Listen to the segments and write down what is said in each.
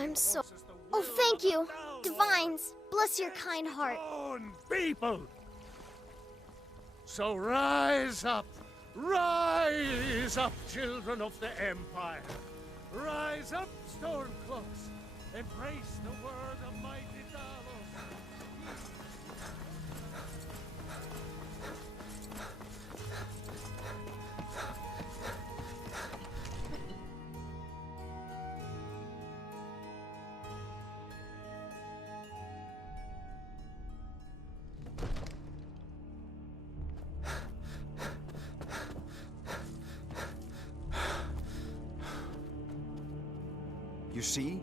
I'm so... Oh, thank you. Divines, bless your kind heart. Own people! So rise up, children of the Empire. Rise up, Stormcloaks. Embrace the word of mighty Davos. You see?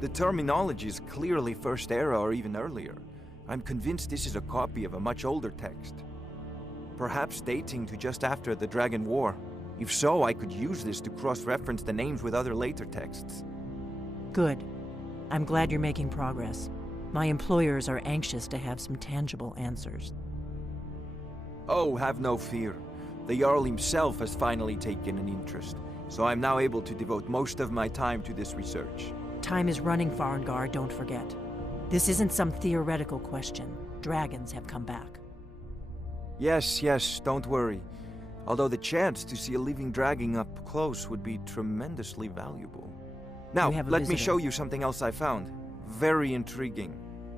The terminology is clearly First Era or even earlier. I'm convinced this is a copy of a much older text. Perhaps dating to just after the Dragon War. If so, I could use this to cross-reference the names with other later texts. Good. I'm glad you're making progress. My employers are anxious to have some tangible answers. Oh, have no fear. The Jarl himself has finally taken an interest, so I'm now able to devote most of my time to this research. Time is running, Farengar, don't forget. This isn't some theoretical question. Dragons have come back. Yes, don't worry. Although the chance to see a living dragon up close would be tremendously valuable. Now, let me show you something else I found. Very intriguing.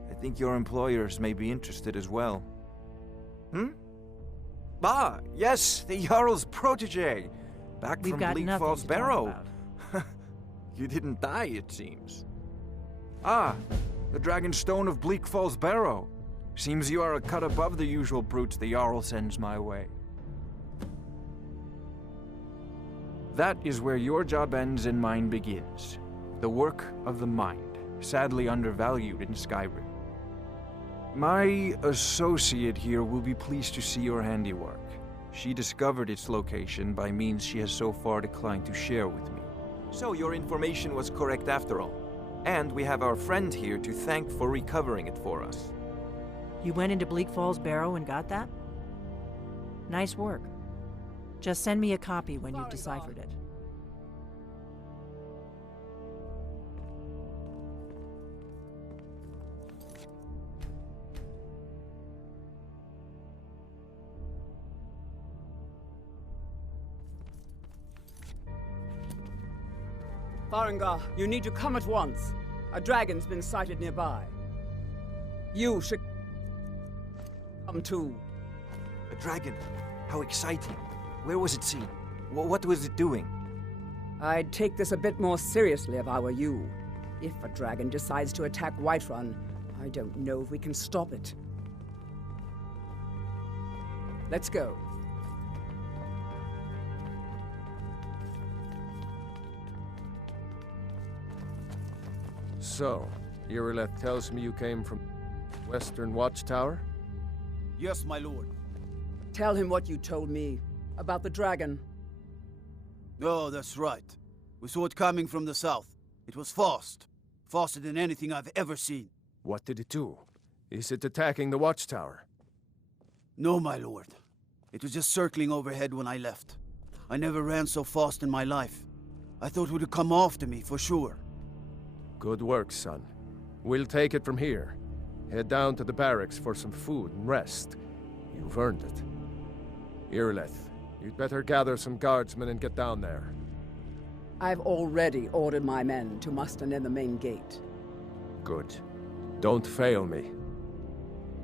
I think your employers may be interested as well. Ah, yes, the Jarl's protege. Back from Bleak Falls Barrow. You didn't die, it seems. Ah, the Dragonstone of Bleak Falls Barrow. Seems you are a cut above the usual brutes the Jarl sends my way. That is where your job ends and mine begins. The work of the mind, sadly undervalued in Skyrim. My associate here will be pleased to see your handiwork. She discovered its location by means she has so far declined to share with me. So your information was correct after all. And we have our friend here to thank for recovering it for us. You went into Bleak Falls Barrow and got that? Nice work. Just send me a copy when you've deciphered it. Farengar, you need to come at once. A dragon's been sighted nearby. You should come too. A dragon? How exciting. Where was it seen? What was it doing? I'd take this a bit more seriously if I were you. If a dragon decides to attack Whiterun, I don't know if we can stop it. Let's go. So, Irileth tells me you came from Western Watchtower? Yes, my lord. Tell him what you told me about the dragon. Oh, that's right. We saw it coming from the south. It was fast. Faster than anything I've ever seen. What did it do? Is it attacking the Watchtower? No, my lord. It was just circling overhead when I left. I never ran so fast in my life. I thought it would come after me, for sure. Good work, son. We'll take it from here. Head down to the barracks for some food and rest. You've earned it. Irileth, you'd better gather some guardsmen and get down there. I've already ordered my men to muster near the main gate. Good. Don't fail me.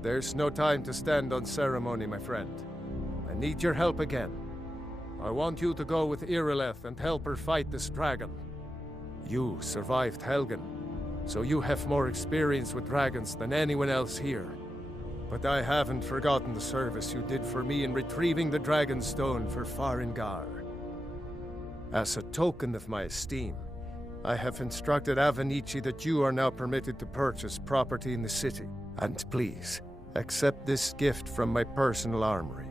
There's no time to stand on ceremony, my friend. I need your help again. I want you to go with Irileth and help her fight this dragon. You survived Helgen, so you have more experience with dragons than anyone else here. But I haven't forgotten the service you did for me in retrieving the Dragonstone for Farengar. As a token of my esteem, I have instructed Avenici that you are now permitted to purchase property in the city. And please, accept this gift from my personal armory.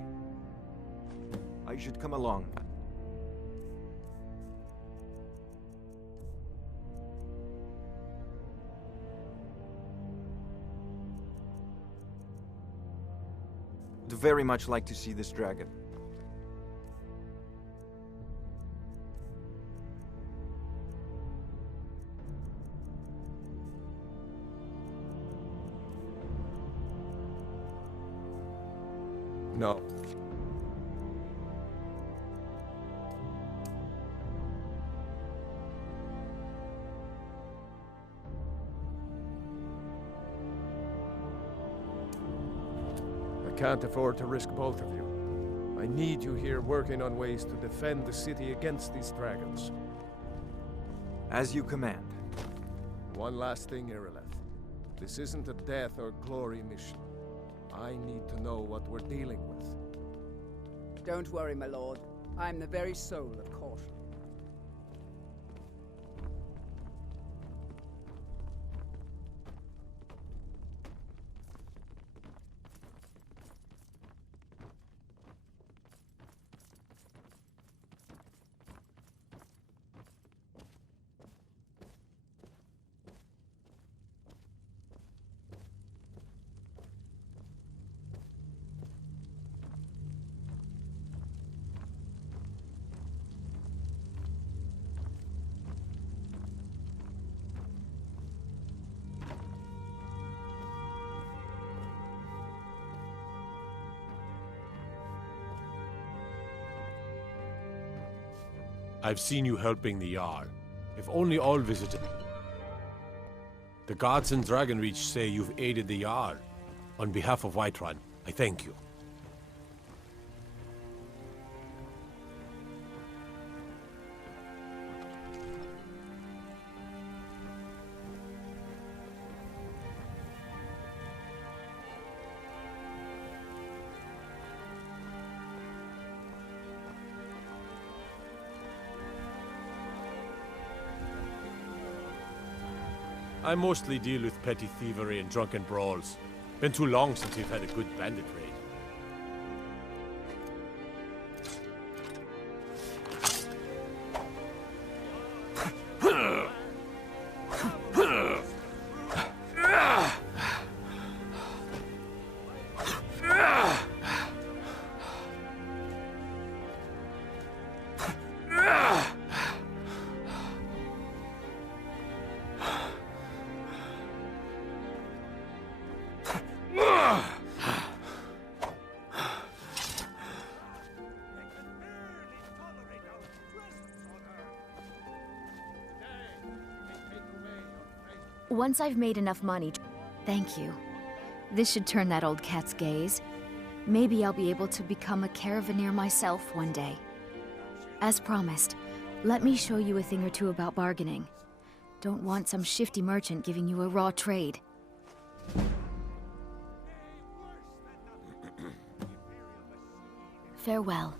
I should come along. I'd very much like to see this dragon. No. I can't afford to risk both of you. I need you here working on ways to defend the city against these dragons. As you command. One last thing, Irileth. This isn't a death or glory mission. I need to know what we're dealing with. Don't worry, my lord. I am the very soul of caution. I've seen you helping the Jarl. If only all visited. The gods in Dragonreach say you've aided the Jarl. On behalf of Whiterun, I thank you. I mostly deal with petty thievery and drunken brawls. Been too long since we've had a good bandit raid. Once I've made enough money... Thank you. This should turn that old cat's gaze. Maybe I'll be able to become a caravaneer myself one day. As promised, let me show you a thing or two about bargaining. Don't want some shifty merchant giving you a raw trade. Farewell.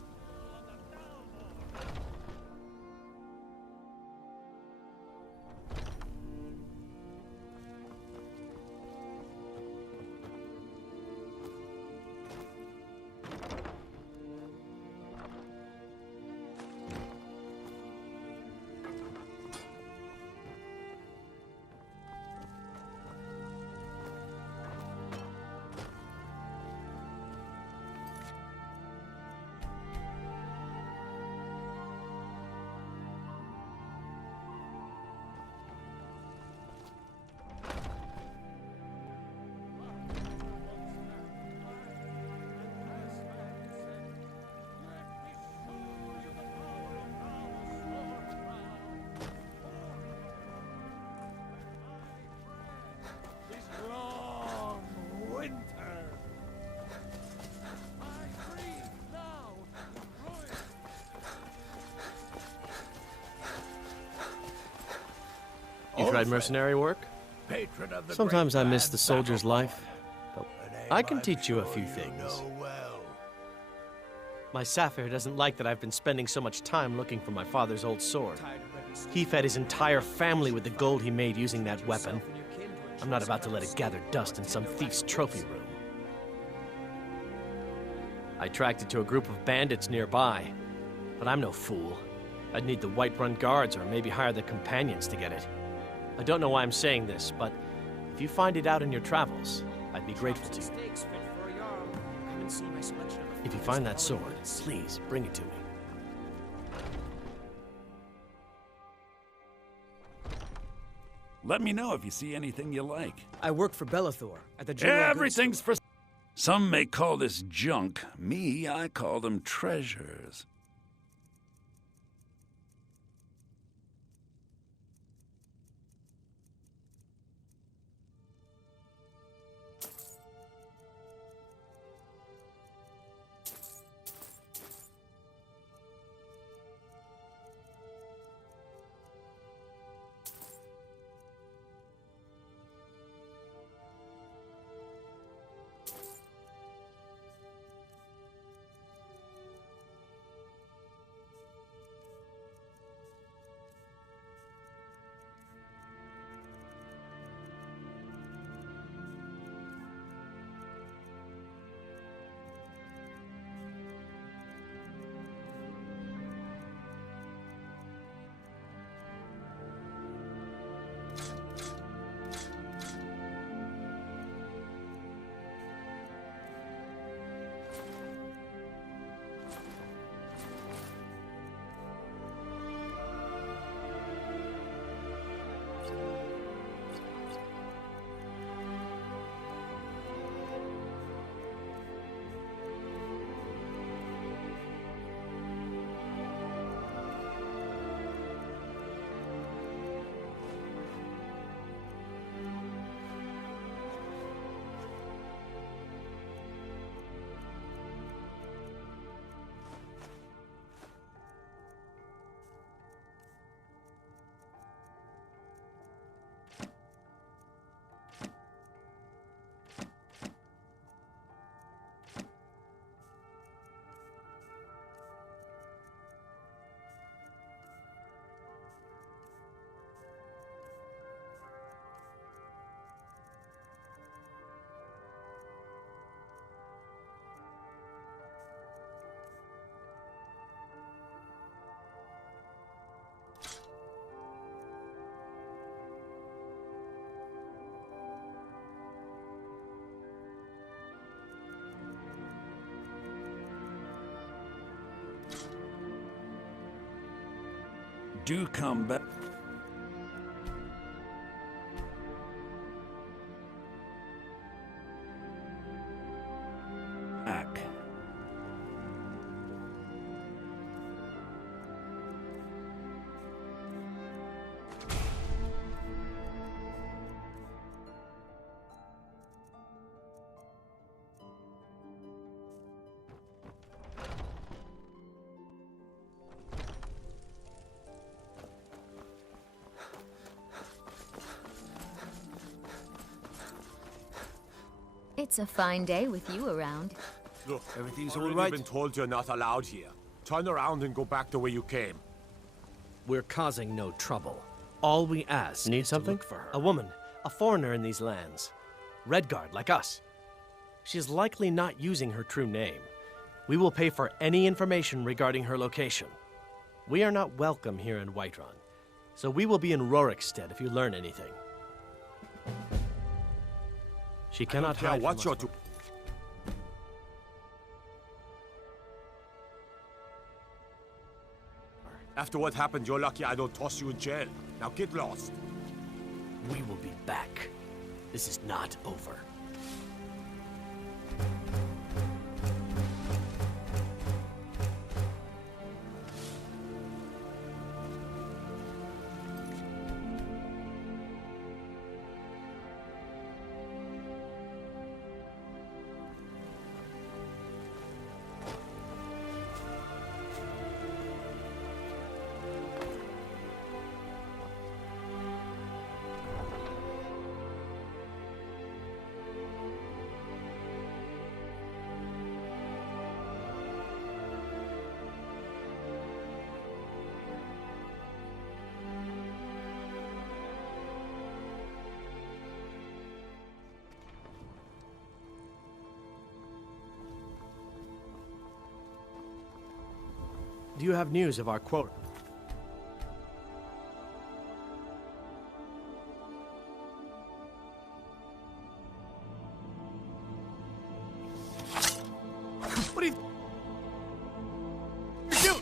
You tried mercenary work? Sometimes I miss the soldier's life, but I can teach you a few things. My Sapphire doesn't like that I've been spending so much time looking for my father's old sword. He fed his entire family with the gold he made using that weapon. I'm not about to let it gather dust in some thief's trophy room. I tracked it to a group of bandits nearby, but I'm no fool. I'd need the Whiterun guards or maybe hire the companions to get it. I don't know why I'm saying this, but if you find it out in your travels, I'd be grateful to you. If you find that sword, please bring it to me. Let me know if you see anything you like. I work for Bellathor at the General Everything's for Some may call this junk. Me, I call them treasures. Do come back. It's a fine day with you around. Look, Everything's I've all already right? been told you're not allowed here. Turn around and go back the way you came. We're causing no trouble. All we ask Need is something? to look for her. A woman, a foreigner in these lands. Redguard, like us. She is likely not using her true name. We will pay for any information regarding her location. We are not welcome here in Whiterun, so we will be in Rorikstead if you learn anything. She cannot Yeah, hide what from you're us. doing. After what happened, you're lucky I don't toss you in jail. Now get lost. We will be back. This is not over. Do you have news of our quote? What are you doing?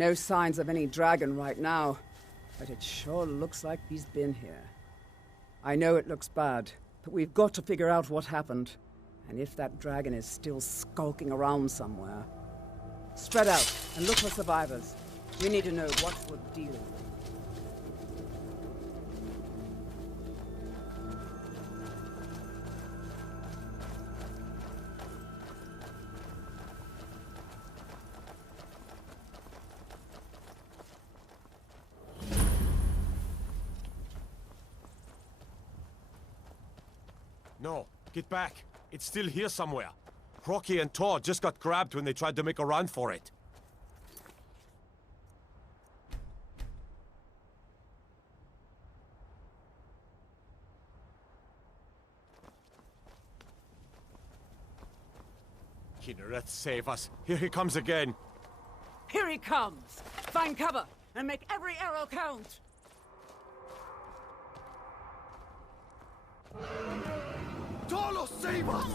No signs of any dragon right now, but it sure looks like he's been here. I know it looks bad, but we've got to figure out what happened, and if that dragon is still skulking around somewhere. Spread out and look for survivors. We need to know what we're dealing with. No, get back. It's still here somewhere. Rocky and Tor just got grabbed when they tried to make a run for it. Kinneret, save us. Here he comes again. Here he comes! Find cover and make every arrow count! Tolo, save us!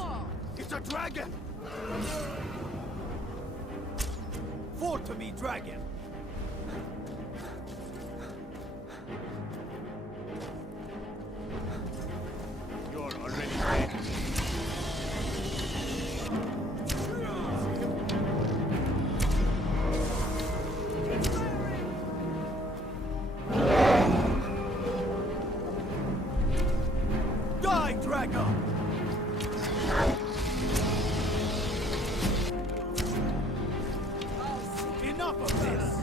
It's a dragon! Fall to me, dragon! You're already dead. Die, dragon! Enough of this!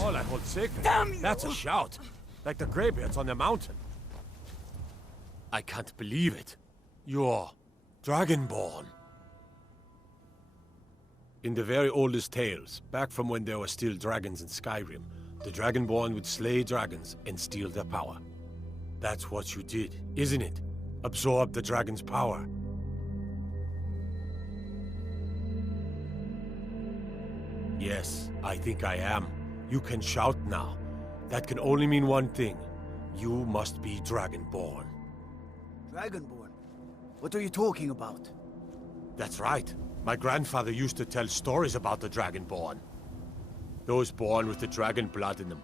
All I hold sacred. Damn you! That's a shout. Like the greybeards on the mountain. I can't believe it. You're Dragonborn. In the very oldest tales, back from when there were still dragons in Skyrim, the Dragonborn would slay dragons and steal their power. That's what you did, isn't it? Absorb the dragon's power. Yes, I think I am. You can shout now. That can only mean one thing. You must be Dragonborn. Dragonborn? What are you talking about? That's right. My grandfather used to tell stories about the Dragonborn. Those born with the dragon blood in them.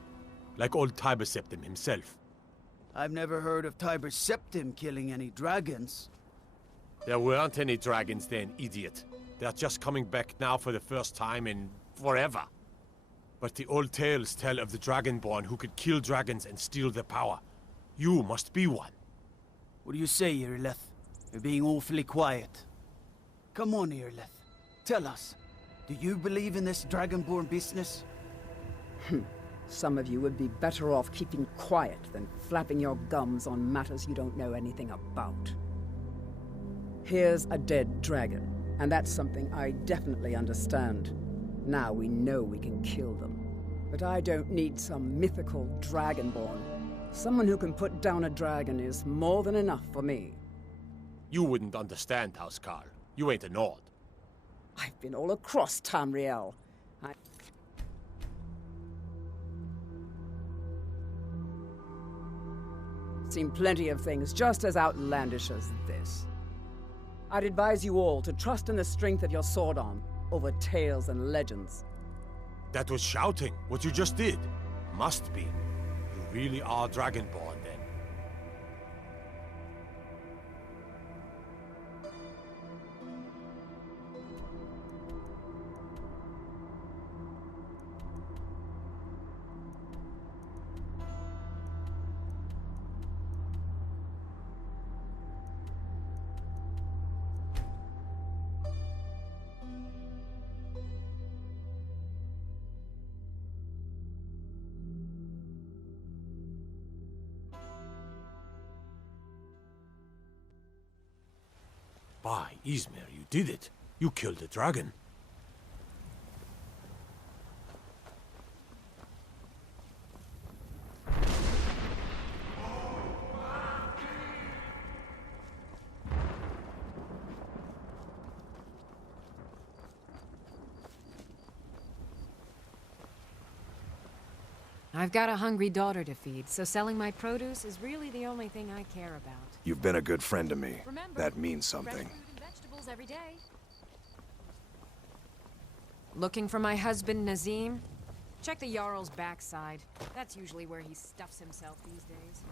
Like old Tiber Septim himself. I've never heard of Tiber Septim killing any dragons. There weren't any dragons then, idiot. They're just coming back now for the first time in forever. But the old tales tell of the Dragonborn who could kill dragons and steal their power. You must be one. What do you say, Irileth? You're being awfully quiet. Come on, Irileth. Tell us. Do you believe in this Dragonborn business? Some of you would be better off keeping quiet than flapping your gums on matters you don't know anything about. Here's a dead dragon, and that's something I definitely understand. Now we know we can kill them. But I don't need some mythical Dragonborn. Someone who can put down a dragon is more than enough for me. You wouldn't understand, Housecarl. You ain't a Nord. I've been all across Tamriel. Seen plenty of things just as outlandish as this. I'd advise you all to trust in the strength of your sword arm over tales and legends. That was shouting, what you just did. Must be. You really are Dragonborn, then. By Izmir, you did it. You killed the dragon. I've got a hungry daughter to feed, so selling my produce is really the only thing I care about. You've been a good friend to me. Remember, That means fresh something. fruit and vegetables every day. Looking for my husband, Nazim? Check the Jarl's backside. That's usually where he stuffs himself these days.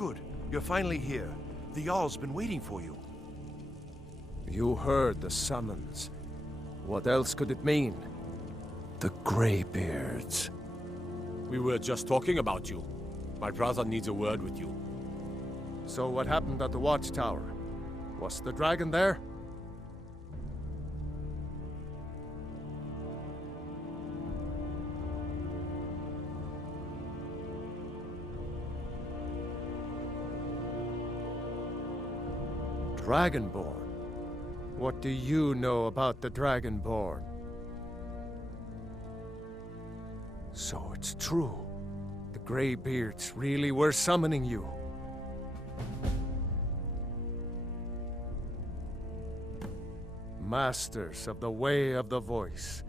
Good. You're finally here. The Jarl's been waiting for you. You heard the summons. What else could it mean? The Greybeards. We were just talking about you. My brother needs a word with you. So what happened at the watchtower? Was the dragon there? Dragonborn? What do you know about the Dragonborn? So it's true. The Greybeards really were summoning you. Masters of the Way of the Voice.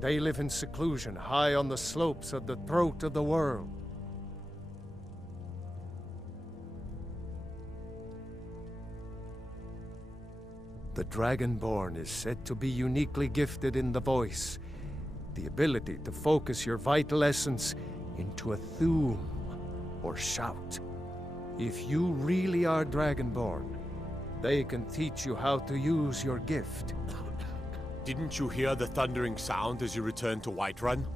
They live in seclusion high on the slopes of the throat of the world. The Dragonborn is said to be uniquely gifted in the voice, the ability to focus your vital essence into a thum, or shout. If you really are Dragonborn, they can teach you how to use your gift. Didn't you hear the thundering sound as you returned to Whiterun?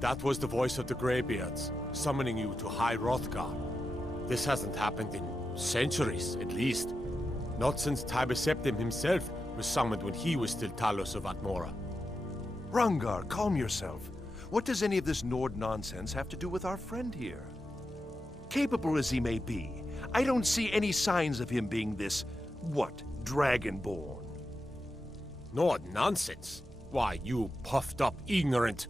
That was the voice of the Greybeards, summoning you to High Hrothgar. This hasn't happened in centuries, at least. Not since Tiber Septim himself was summoned when he was still Talos of Atmora. Rungar, calm yourself. What does any of this Nord nonsense have to do with our friend here? Capable as he may be, I don't see any signs of him being this, Dragonborn? Nord nonsense? Why, you puffed up ignorant.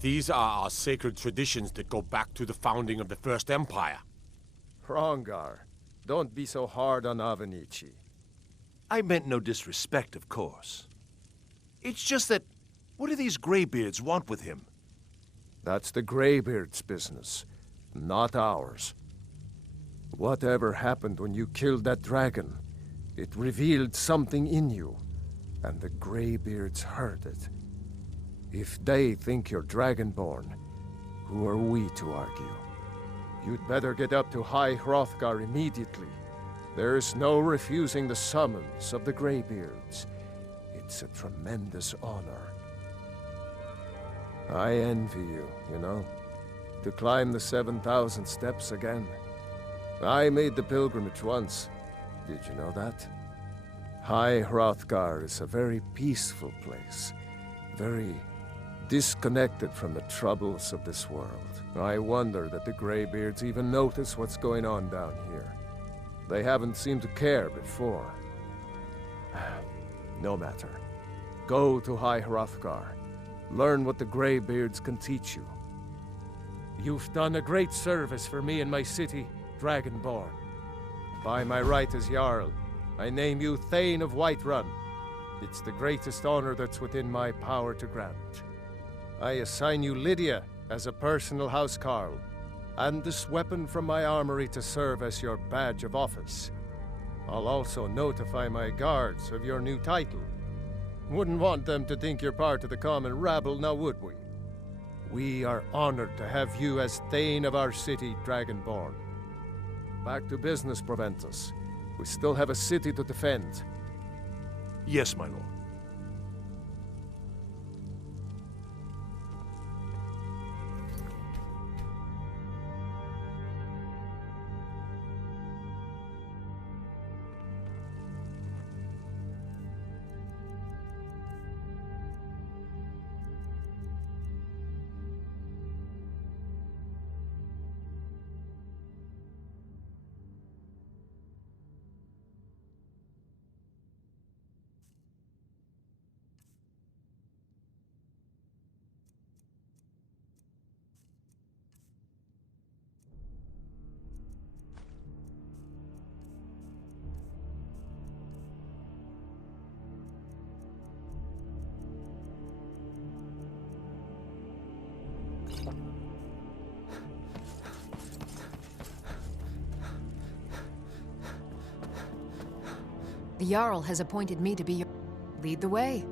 These are our sacred traditions that go back to the founding of the First Empire. Hrongar, don't be so hard on Avenici. I meant no disrespect, of course. It's just that, what do these Greybeards want with him? That's the Greybeards' business, not ours. Whatever happened when you killed that dragon, it revealed something in you, and the Greybeards heard it. If they think you're Dragonborn, who are we to argue? You'd better get up to High Hrothgar immediately. There's no refusing the summons of the Greybeards. It's a tremendous honor. I envy you, you know, to climb the 7,000 steps again. I made the pilgrimage once. Did you know that? High Hrothgar is a very peaceful place. Very disconnected from the troubles of this world. I wonder that the Greybeards even notice what's going on down here. They haven't seemed to care before. No matter. Go to High Hrothgar. Learn what the Greybeards can teach you. You've done a great service for me and my city, Dragonborn. By my right as Jarl, I name you Thane of Whiterun. It's the greatest honor that's within my power to grant. I assign you Lydia as a personal housecarl, and this weapon from my armory to serve as your badge of office. I'll also notify my guards of your new title. Wouldn't want them to think you're part of the common rabble, now would we? We are honored to have you as Thane of our city, Dragonborn. Back to business, Proventus. We still have a city to defend. Yes, my lord. The Jarl has appointed me to be your... Lead the way.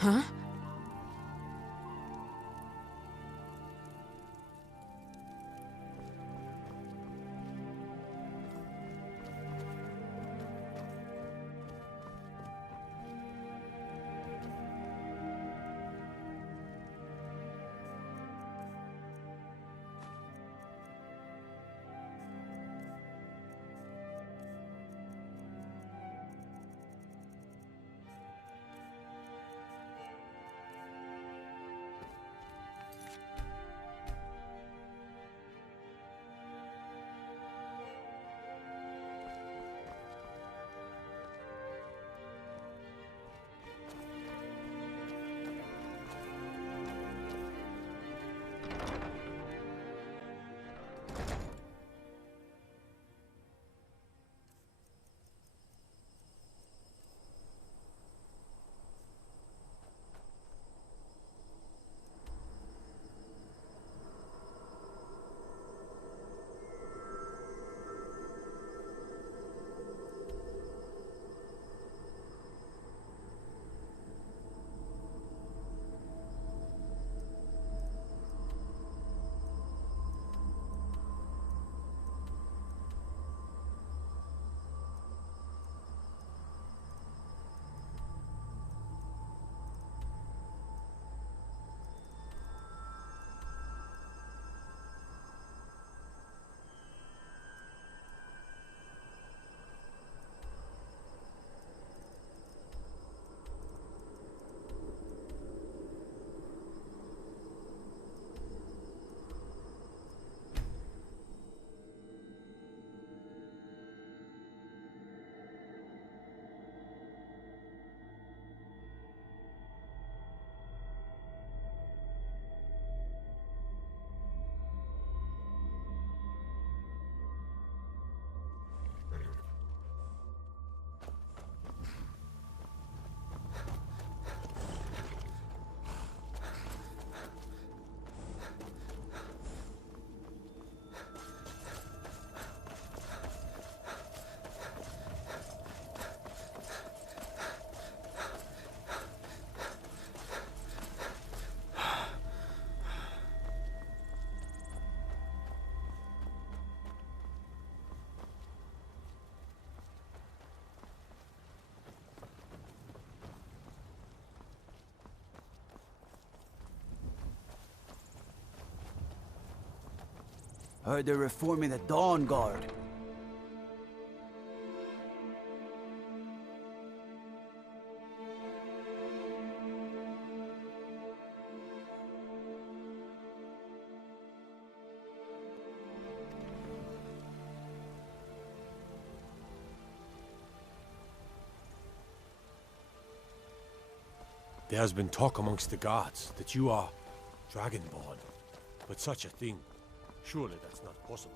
Huh? Heard they're reforming the Dawn Guard. There has been talk amongst the gods that you are Dragonborn. But such a thing, surely that's not possible.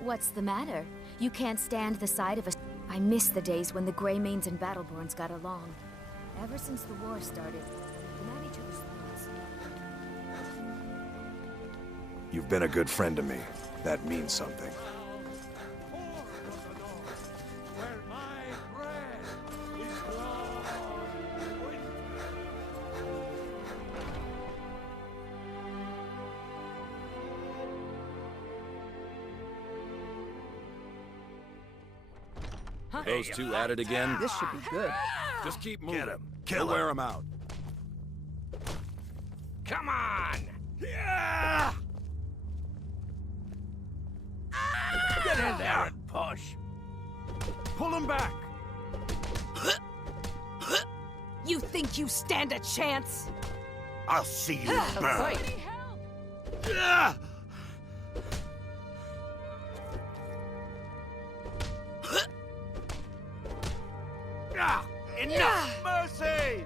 What's the matter? You can't stand the sight of a... I miss the days when the Greymanes and Battleborns got along. Ever since the war started, we've been at each other's throats. You've been a good friend to me. That means something. Those two at it again? This should be good. Just keep moving. Get him. Kill We'll him. wear him out. Come on! Yeah! Get in there and push! Pull him back! You think you stand a chance? I'll see you burn! Yeah! Enough! Mercy!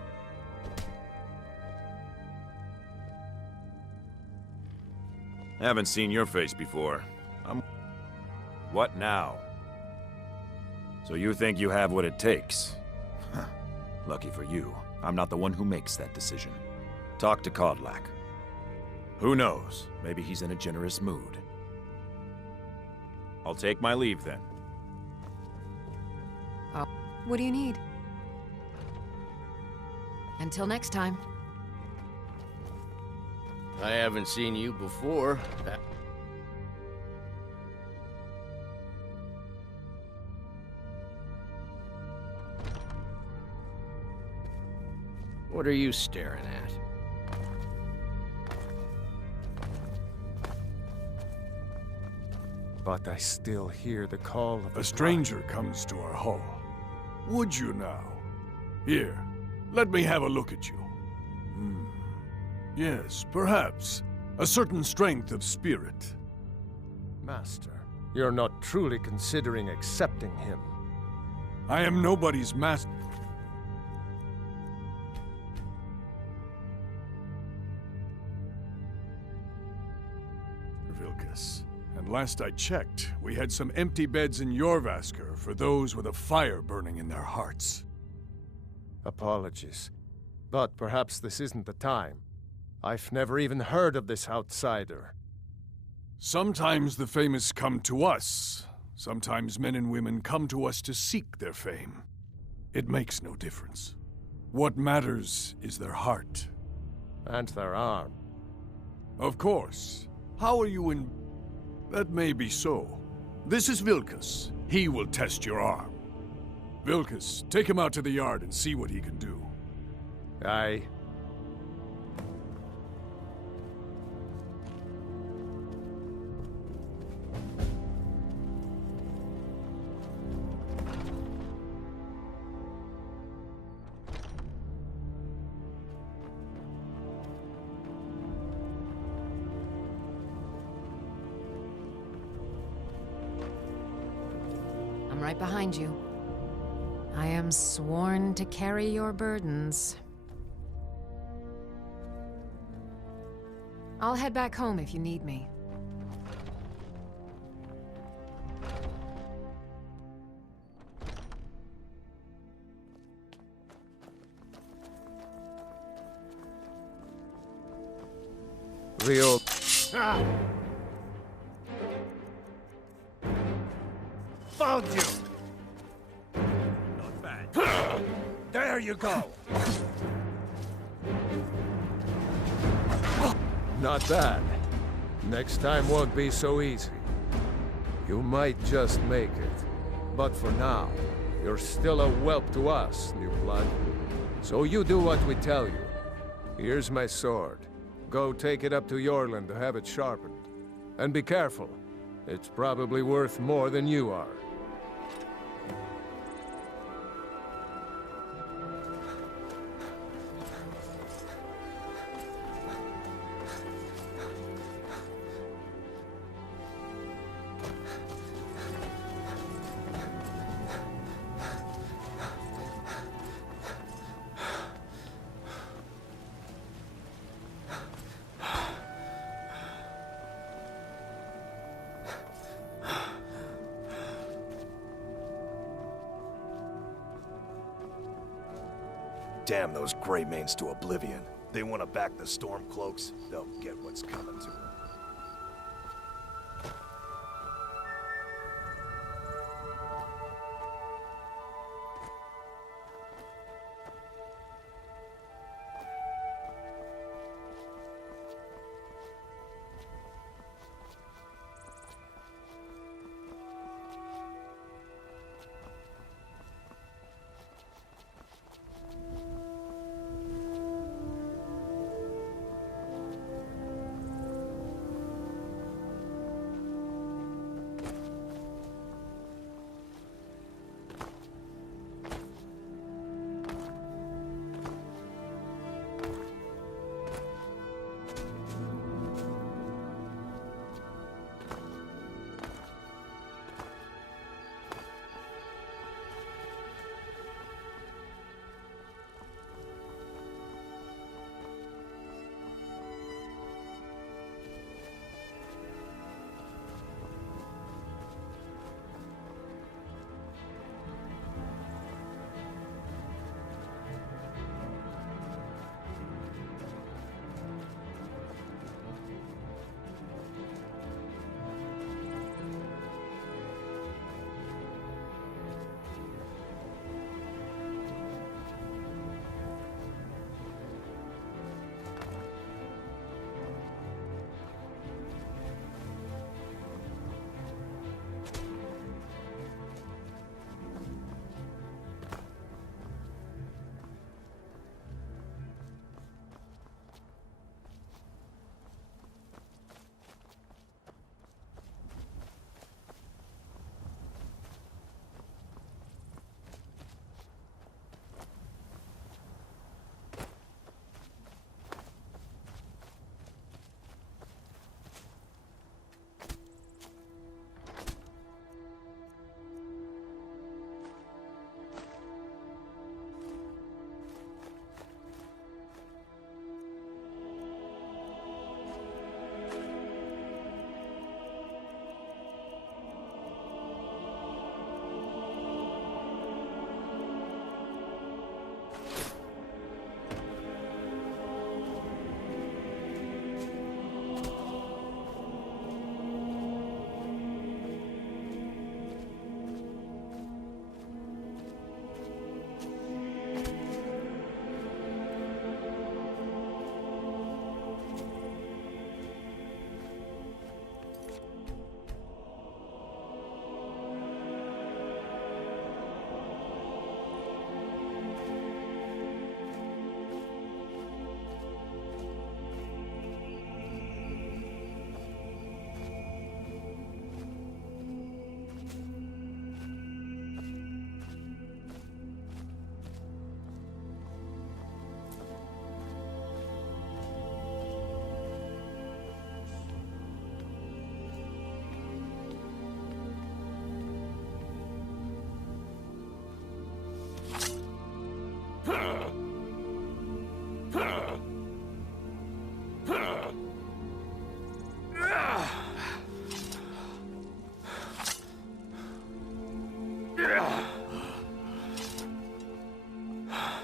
Haven't seen your face before. What now? So you think you have what it takes? Lucky for you, I'm not the one who makes that decision. Talk to Kodlak. Who knows? Maybe he's in a generous mood. I'll take my leave then. What do you need? Until next time. I haven't seen you before. What are you staring at? But I still hear the call of A stranger comes to our hall. Would you now? Here, let me have a look at you. Yes, perhaps. A certain strength of spirit. Master, you're not truly considering accepting him. I am nobody's master. Vilkas. And last I checked, we had some empty beds in Jorvaskr for those with a fire burning in their hearts. Apologies, but perhaps this isn't the time. I've never even heard of this outsider. Sometimes the famous come to us. Sometimes men and women come to us to seek their fame. It makes no difference. What matters is their heart. And their arm. Of course. How are you in... That may be so. This is Vilkas. He will test your arm. Vilkas, take him out to the yard and see what he can do. Aye. I'm right behind you. I am sworn to carry your burdens. I'll head back home if you need me. Real. Found you! Not bad. There you go! Not bad. Next time won't be so easy. You might just make it. But for now, you're still a whelp to us, new blood. So you do what we tell you. Here's my sword. Go take it up to Yorland to have it sharpened. And be careful. It's probably worth more than you are. Damn those Greymanes to oblivion. They want to back the Stormcloaks, they'll get what's coming to them.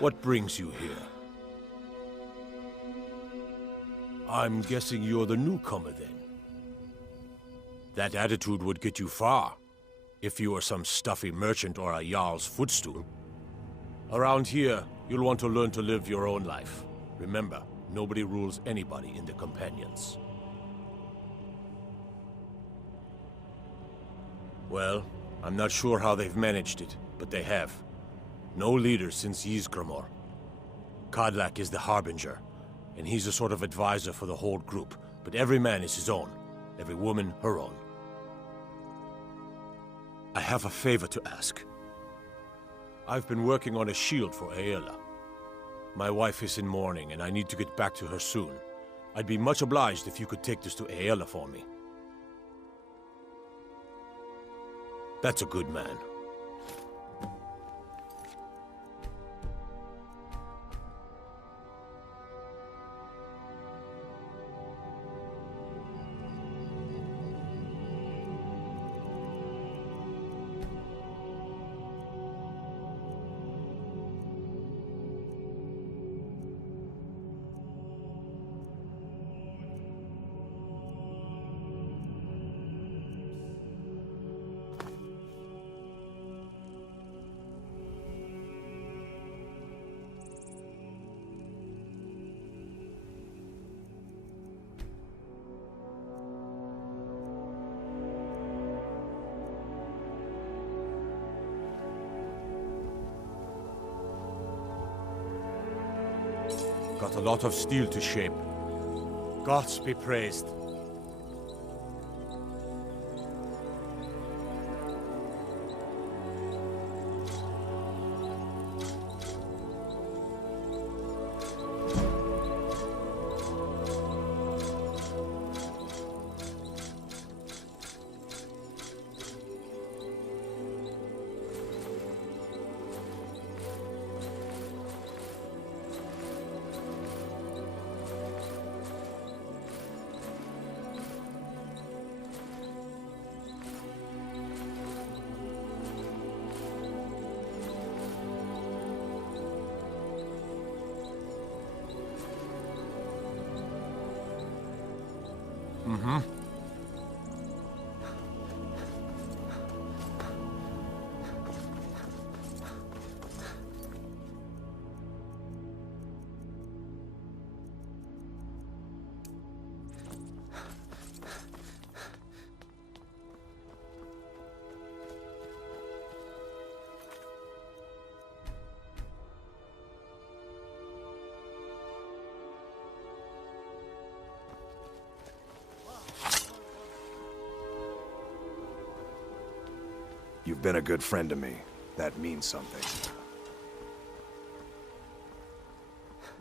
What brings you here? I'm guessing you're the newcomer, then. That attitude would get you far, if you were some stuffy merchant or a Jarl's footstool. Around here, you'll want to learn to live your own life. Remember, nobody rules anybody in the Companions. Well, I'm not sure how they've managed it, but they have. No leaders since Ysgramor. Kodlak is the Harbinger, and he's a sort of advisor for the whole group, but every man is his own, every woman her own. I have a favor to ask. I've been working on a shield for Aela. My wife is in mourning, and I need to get back to her soon. I'd be much obliged if you could take this to Aela for me. That's a good man. Got a lot of steel to shape. Gods be praised. Mm-hmm. You've been a good friend to me. That means something.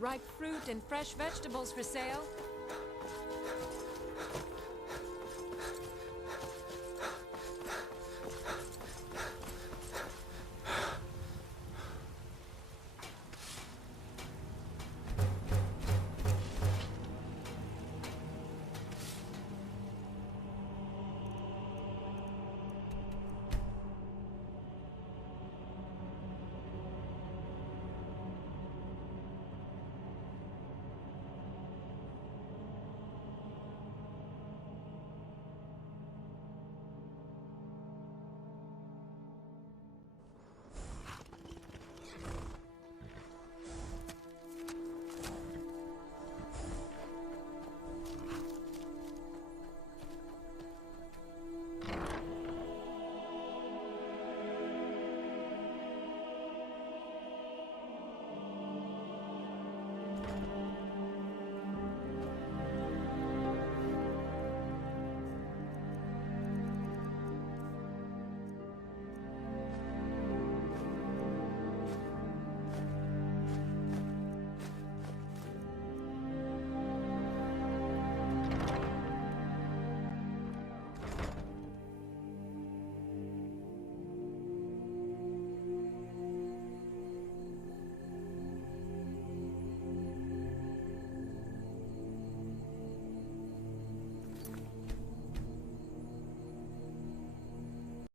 Ripe fruit and fresh vegetables for sale.